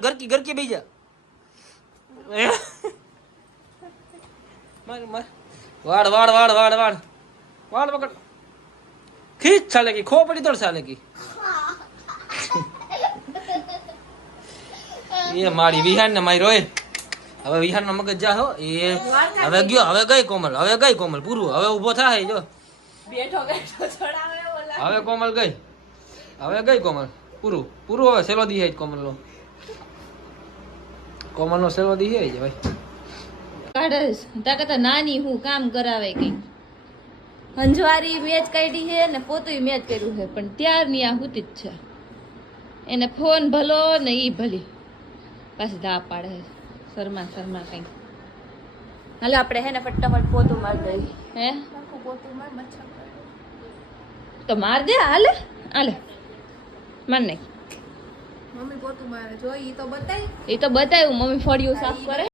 घर की भैया मार मार वाड़ वाड़ वाड़ वाड़ वाड़ वाड़ पकड़ खींच साले की खोपड़ी तोड़ साले की ये मारी विहान ने मारी रोए હવે વિહાન નો મગજ જા હો એ હવે ગયો હવે ગઈ કોમલ પૂરું હવે ઊભો થાય જો બેઠો બેઠો છોડાવે ઓલા હવે ગઈ કોમલ પૂરું હવે સેલો દી હે કોમલ નો સેલો દી હે છે ભાઈ કાઢસ તાકતા નાની હું કામ કરાવે કઈ હંજવારી મેચ કાઢી છે ને પોતુય મેચ કર્યું છે પણ ત્યારની આ હુતી જ છે એને ફોન ભલો ને ઈ ભલી પાછી દા પાડે છે શર્મા કઈ હાલો આપણે હે ને ફટાફટ પોતું માર દઈ હે પોતું માર મચ્છર તો માર દે હાલે માર નહીં મમ્મી પોતું મારે જો ઈ તો બતાય મમ્મી ફળિયું સાફ કરે